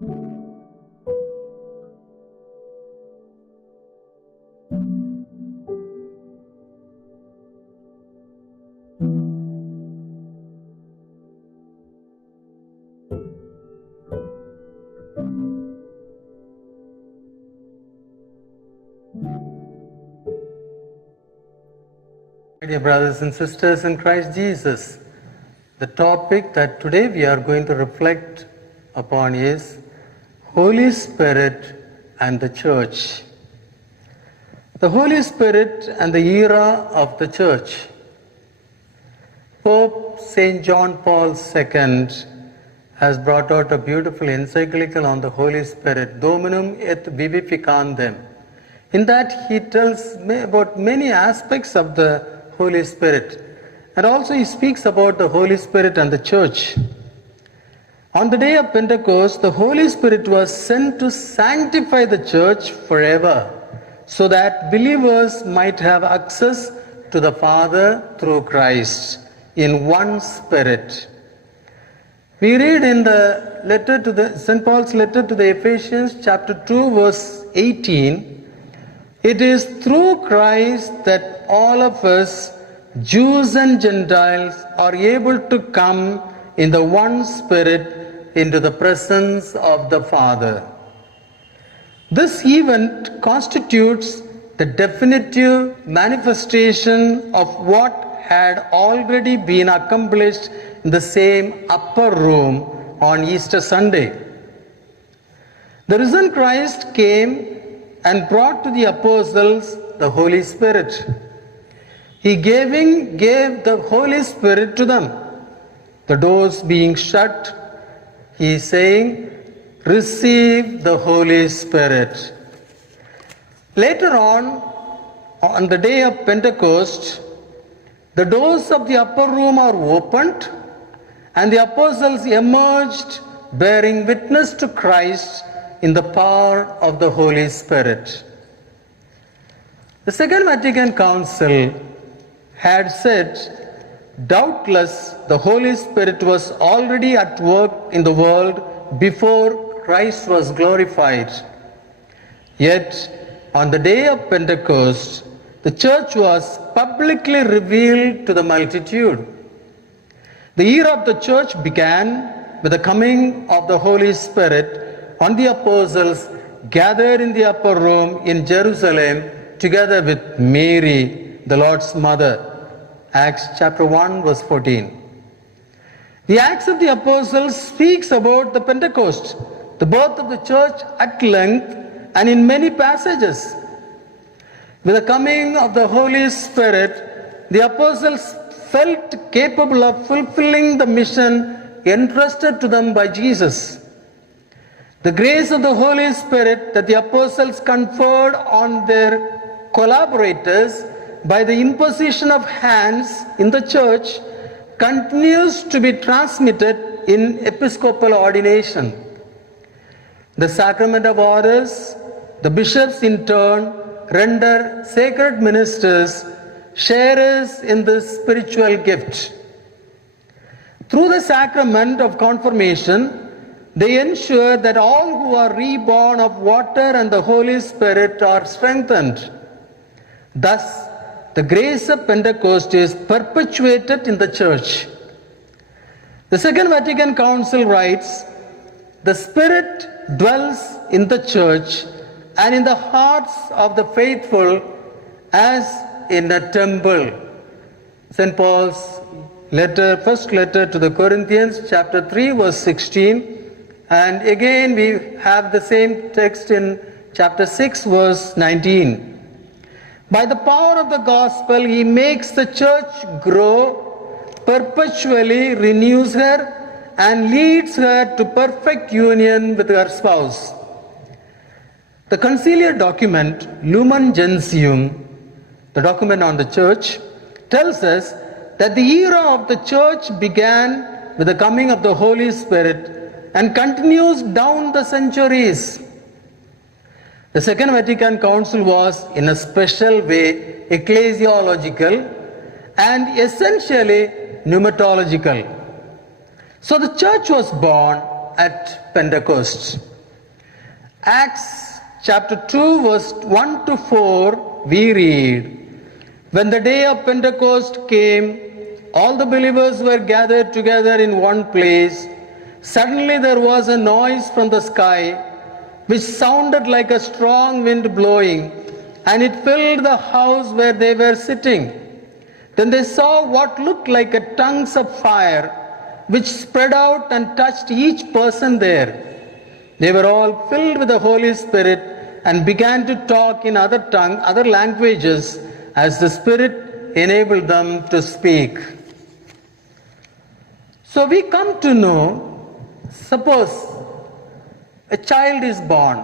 My dear brothers and sisters in Christ Jesus, the topic that today we are going to reflect upon is Holy Spirit and the Church. The Holy Spirit and the era of the Church. Pope St. John Paul II has brought out a beautiful encyclical on the Holy Spirit, Dominum et Vivificandem. In that he tells about many aspects of the Holy Spirit, and also he speaks about the Holy Spirit and the Church. On the day of Pentecost, the Holy Spirit was sent to sanctify the Church forever, so that believers might have access to the Father through Christ in one Spirit. We read in the letter to St. Paul's letter to the Ephesians, chapter 2, verse 18, it is through Christ that all of us, Jews and Gentiles, are able to come in the one Spirit into the presence of the Father. This event constitutes the definitive manifestation of what had already been accomplished in the same upper room on Easter Sunday. The risen Christ came and brought to the apostles the Holy Spirit. He gave the Holy Spirit to them. The doors being shut, he is saying, receive the Holy Spirit. Later on the day of Pentecost, the doors of the upper room are opened and the apostles emerged bearing witness to Christ in the power of the Holy Spirit. The Second Vatican Council had said, doubtless the Holy Spirit was already at work in the world before Christ was glorified. Yet, on the day of Pentecost, the Church was publicly revealed to the multitude. The era of the Church began with the coming of the Holy Spirit on the apostles gathered in the upper room in Jerusalem together with Mary, the Lord's mother. Acts chapter 1 verse 14. The Acts of the Apostles speaks about the Pentecost, the birth of the Church at length and in many passages. With the coming of the Holy Spirit, the apostles felt capable of fulfilling the mission entrusted to them by Jesus. The grace of the Holy Spirit that the apostles conferred on their collaborators by the imposition of hands in the Church continues to be transmitted in episcopal ordination. The sacrament of orders, the bishops in turn render sacred ministers sharers in this spiritual gift. Through the sacrament of confirmation, they ensure that all who are reborn of water and the Holy Spirit are strengthened. Thus, the grace of Pentecost is perpetuated in the Church. The Second Vatican Council writes, the Spirit dwells in the Church and in the hearts of the faithful as in a temple. St. Paul's first letter to the Corinthians, chapter 3, verse 16. And again we have the same text in chapter 6, verse 19. By the power of the gospel, he makes the church grow, perpetually renews her, and leads her to perfect union with her spouse. The conciliar document, Lumen Gentium, the document on the church, tells us that the era of the church began with the coming of the Holy Spirit and continues down the centuries. The Second Vatican Council was, in a special way, ecclesiological and essentially pneumatological. So the church was born at Pentecost. Acts chapter 2 verse 1 to 4 we read, "When the day of Pentecost came, all the believers were gathered together in one place. Suddenly there was a noise from the sky which sounded like a strong wind blowing, and it filled the house where they were sitting. Then they saw what looked like tongues of fire, which spread out and touched each person there. They were all filled with the Holy Spirit and began to talk in other languages as the Spirit enabled them to speak." So we come to know, suppose a child is born.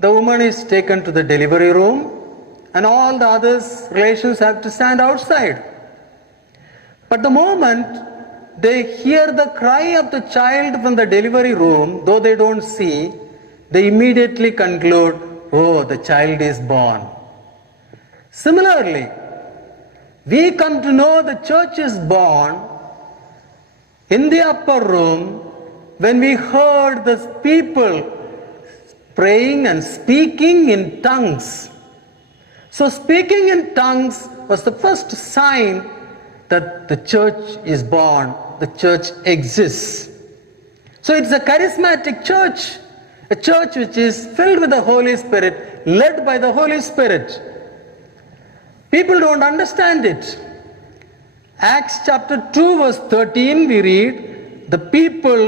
The woman is taken to the delivery room and all the others relations have to stand outside. But the moment they hear the cry of the child from the delivery room, though they don't see, they immediately conclude, "Oh, the child is born." Similarly, we come to know the church is born in the upper room when we heard the people praying and speaking in tongues. So speaking in tongues was the first sign that the church is born, the church exists. So it's a charismatic church, a church which is filled with the Holy Spirit, led by the Holy Spirit. People don't understand it. Acts chapter 2 verse 13 we read, "The people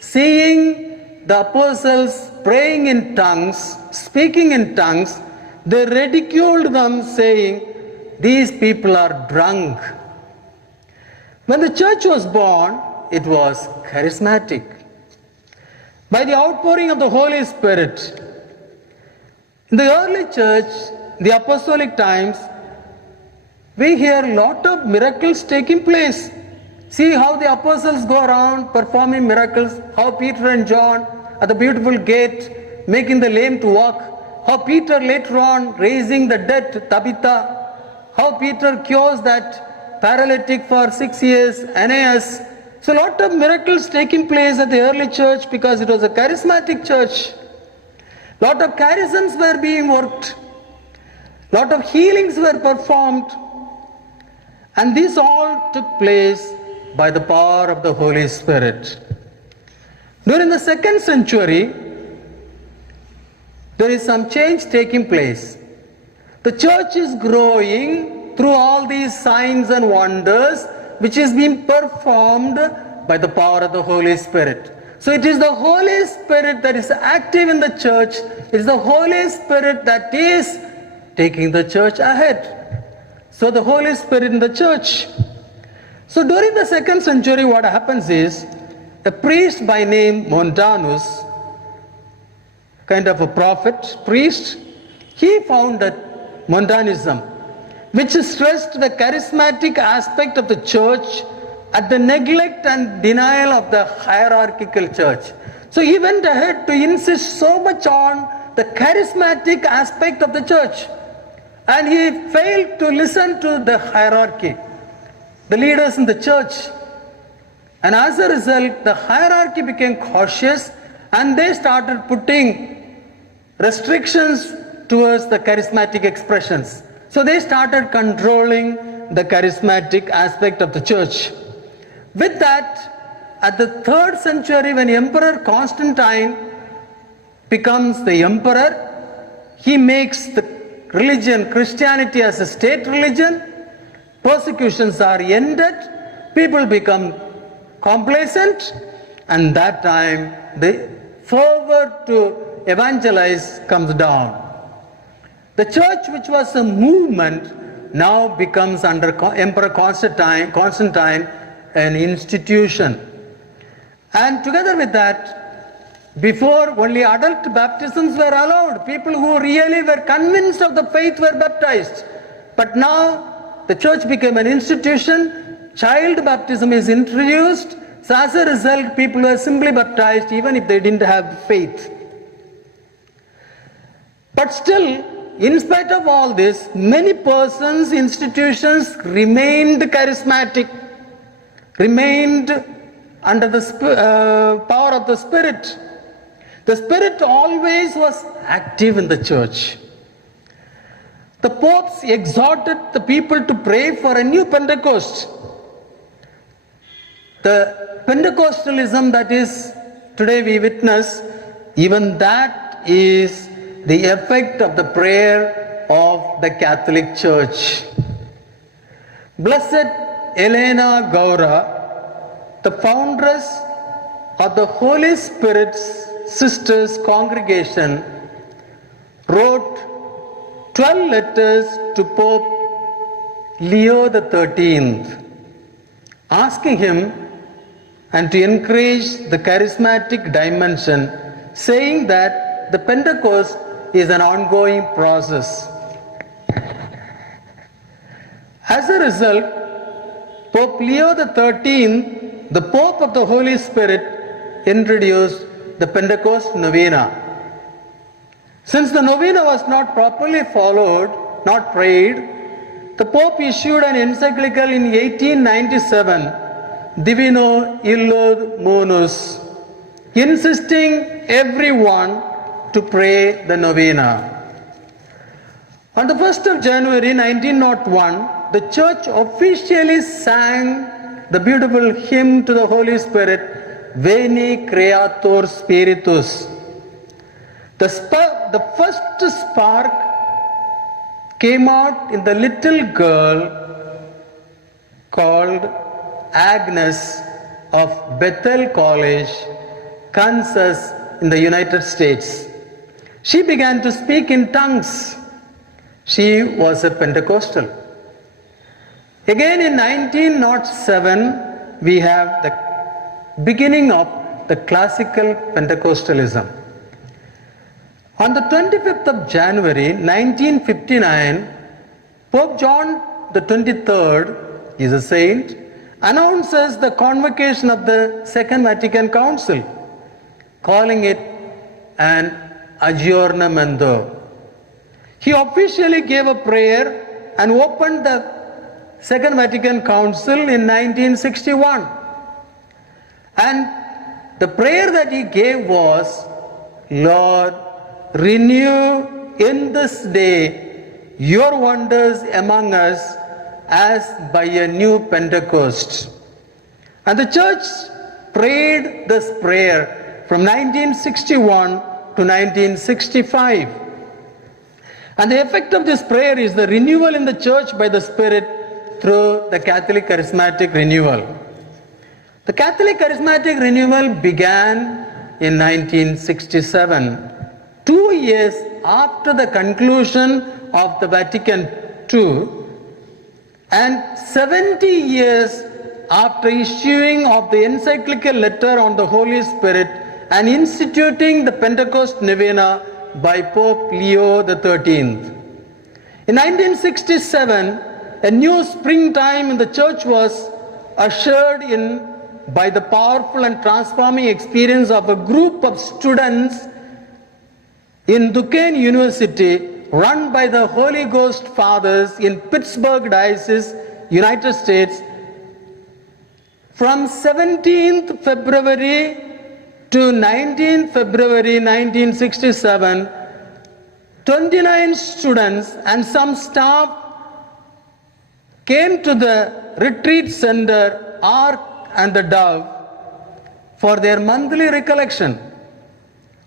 seeing the apostles praying in tongues, speaking in tongues, they ridiculed them, saying, 'These people are drunk.'" When the church was born, it was charismatic. By the outpouring of the Holy Spirit, in the early church, the apostolic times, we hear a lot of miracles taking place. See how the apostles go around performing miracles, how Peter and John at the beautiful gate making the lame to walk, how Peter later on raising the dead, Tabitha, how Peter cures that paralytic for 6 years, Aeneas. So a lot of miracles taking place at the early church because it was a charismatic church. Lot of charisms were being worked. Lot of healings were performed. And this all took place by the power of the Holy Spirit. During the 2nd century, there is some change taking place. The church is growing through all these signs and wonders which is being performed by the power of the Holy Spirit. So it is the Holy Spirit that is active in the church. It is the Holy Spirit that is taking the church ahead. So the Holy Spirit in the church. So during the 2nd century, what happens is a priest by name Montanus, kind of a prophet, priest, he founded Montanism, which stressed the charismatic aspect of the church at the neglect and denial of the hierarchical church. So he went ahead to insist so much on the charismatic aspect of the church. And he failed to listen to the hierarchy, the leaders in the church. And as a result, the hierarchy became cautious and they started putting restrictions towards the charismatic expressions. So they started controlling the charismatic aspect of the church. With that, at the 3rd century, when Emperor Constantine becomes the emperor, he makes the religion, Christianity, as a state religion. Persecutions are ended, people become complacent, and that time the fervor to evangelize comes down. The church, which was a movement, now becomes under Emperor Constantine an institution. And together with that, before only adult baptisms were allowed. People who really were convinced of the faith were baptized. But now the church became an institution. Child baptism is introduced. So as a result, people were simply baptized even if they didn't have faith. But still, in spite of all this, many persons, institutions remained charismatic, remained under the power of the Spirit. The Spirit always was active in the church. The popes exhorted the people to pray for a new Pentecost. The Pentecostalism that is today we witness, even that is the effect of the prayer of the Catholic Church. Blessed Elena Gaura, the foundress of the Holy Spirit's Sisters Congregation, wrote 12 letters to Pope Leo XIII, asking him and to encourage the charismatic dimension, saying that the Pentecost is an ongoing process. As a result, Pope Leo XIII, the Pope of the Holy Spirit, introduced the Pentecost Novena. Since the novena was not properly followed, not prayed, the Pope issued an encyclical in 1897, Divino Illud Munus, insisting everyone to pray the novena. On the 1st of January 1901, the Church officially sang the beautiful hymn to the Holy Spirit, Veni Creator Spiritus. The first spark came out in the little girl called Agnes of Bethel College, Kansas, in the United States. She began to speak in tongues. She was a Pentecostal. Again in 1907, we have the beginning of the classical Pentecostalism. On the 25th of January 1959, Pope John the 23rd, is a saint, announces the convocation of the Second Vatican Council, calling it an aggiornamento. He officially gave a prayer and opened the Second Vatican Council in 1961. And the prayer that he gave was, Lord, renew in this day your wonders among us as by a new Pentecost. And the church prayed this prayer from 1961 to 1965. And the effect of this prayer is the renewal in the church by the Spirit through the Catholic Charismatic Renewal. The Catholic Charismatic Renewal began in 1967, 2 years after the conclusion of the Vatican II and 70 years after issuing of the encyclical letter on the Holy Spirit and instituting the Pentecost Novena by Pope Leo XIII. In 1967, a new springtime in the church was ushered in by the powerful and transforming experience of a group of students in Duquesne University, run by the Holy Ghost Fathers in Pittsburgh Diocese, United States. From 17th February to 19th February 1967, 29 students and some staff came to the retreat center Ark and the Dove for their monthly recollection.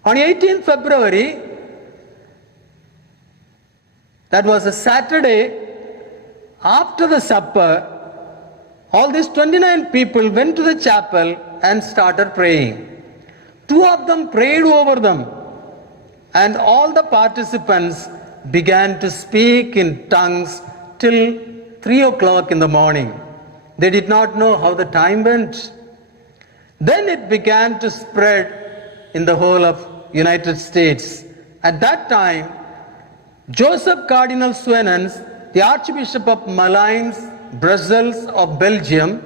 On 18th February, that was a Saturday, after the supper, all these 29 people went to the chapel and started praying. 2 of them prayed over them, and all the participants began to speak in tongues till 3 o'clock in the morning. They did not know how the time went. Then it began to spread in the whole of United States. At that time, Joseph Cardinal Swenens, the Archbishop of Malines, Brussels of Belgium,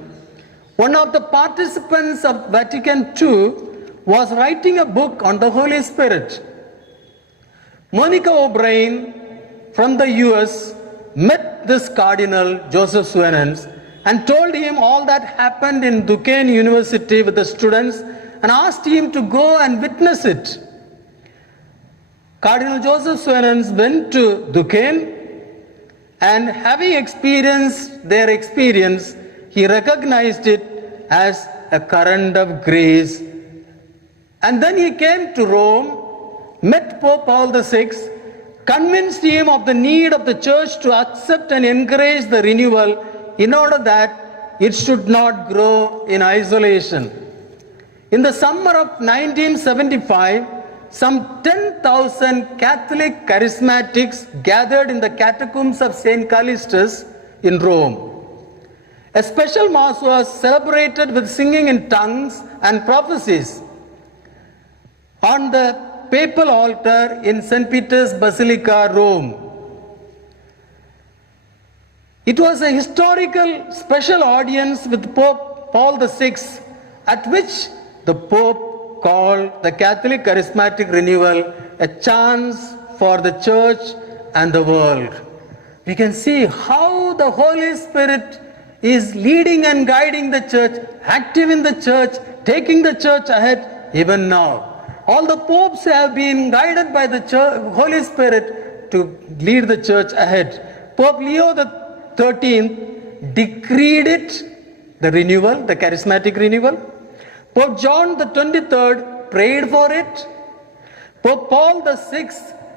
one of the participants of Vatican II, was writing a book on the Holy Spirit. Monica O'Brien from the US met this Cardinal Joseph Swenens and told him all that happened in Duquesne University with the students and asked him to go and witness it. Cardinal Joseph Suenens went to Duquesne, and having experienced their experience, he recognized it as a current of grace. And then he came to Rome, met Pope Paul VI, convinced him of the need of the church to accept and encourage the renewal in order that it should not grow in isolation. In the summer of 1975, some 10,000 Catholic charismatics gathered in the catacombs of St. Callistus in Rome. A special mass was celebrated with singing in tongues and prophecies on the papal altar in St. Peter's Basilica, Rome. It was a historical special audience with Pope Paul VI, at which the Pope called the Catholic charismatic renewal a chance for the church and the world. We can see how the Holy Spirit is leading and guiding the church, active in the church, taking the church ahead even now. All the popes have been guided by the Holy Spirit to lead the church ahead. Pope Leo XIII decreed it, the renewal, the charismatic renewal. Pope John XXIII prayed for it. Pope Paul VI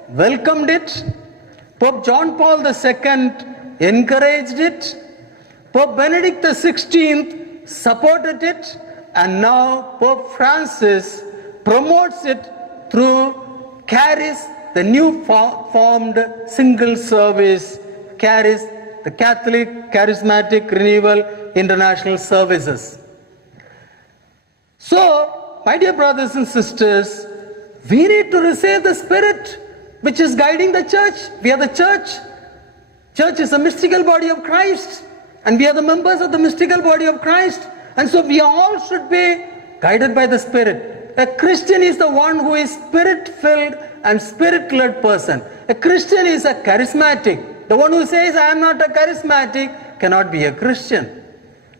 welcomed it. Pope John Paul II encouraged it. Pope Benedict XVI supported it. And now Pope Francis promotes it through Charis, the new formed single service, Charis, the Catholic Charismatic Renewal International Services. So, my dear brothers and sisters, we need to receive the Spirit which is guiding the church. We are the church. Church is a mystical body of Christ, and we are the members of the mystical body of Christ. And so we all should be guided by the Spirit. A Christian is the one who is Spirit-filled and Spirit-led person. A Christian is a charismatic. The one who says, I am not a charismatic, cannot be a Christian.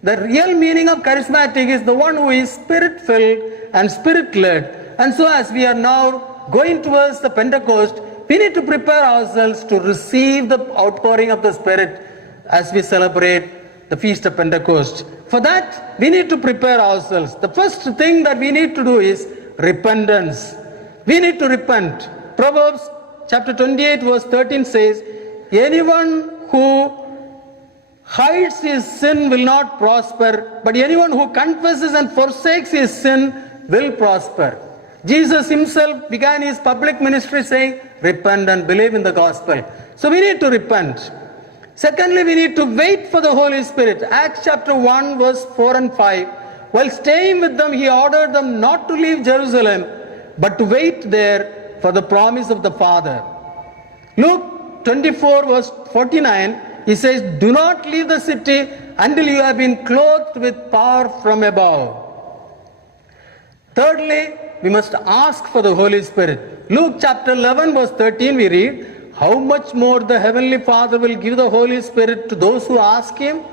The real meaning of charismatic is the one who is Spirit-filled and Spirit-led. And so as we are now going towards the Pentecost, we need to prepare ourselves to receive the outpouring of the Spirit as we celebrate the Feast of Pentecost. For that, we need to prepare ourselves. The first thing that we need to do is repentance. We need to repent. Proverbs chapter 28 verse 13 says, anyone who hides his sin will not prosper, but anyone who confesses and forsakes his sin will prosper. Jesus himself began his public ministry saying, repent and believe in the gospel. So we need to repent. Secondly, we need to wait for the Holy Spirit. Acts chapter 1 verse 4 and 5. While staying with them, he ordered them not to leave Jerusalem, but to wait there for the promise of the Father. Luke 24 verse 49, he says, do not leave the city until you have been clothed with power from above. Thirdly, we must ask for the Holy Spirit. Luke chapter 11 verse 13 we read, how much more the Heavenly Father will give the Holy Spirit to those who ask Him?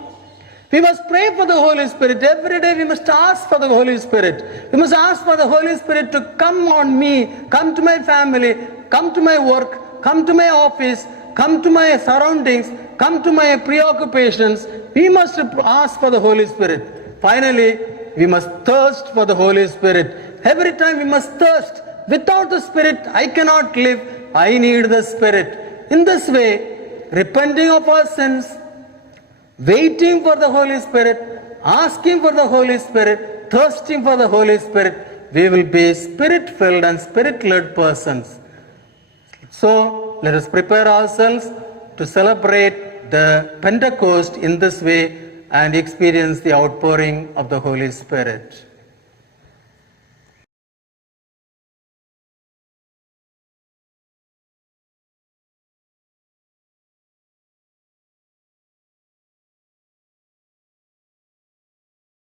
We must pray for the Holy Spirit. Every day we must ask for the Holy Spirit. We must ask for the Holy Spirit to come on me, come to my family, come to my work, come to my office, come to my surroundings, come to my preoccupations. We must ask for the Holy Spirit. Finally, we must thirst for the Holy Spirit. Every time we must thirst. Without the Spirit, I cannot live. I need the Spirit. In this way, repenting of our sins, waiting for the Holy Spirit, asking for the Holy Spirit, thirsting for the Holy Spirit, we will be Spirit-filled and Spirit-led persons. So, let us prepare ourselves to celebrate the Pentecost in this way and experience the outpouring of the Holy Spirit.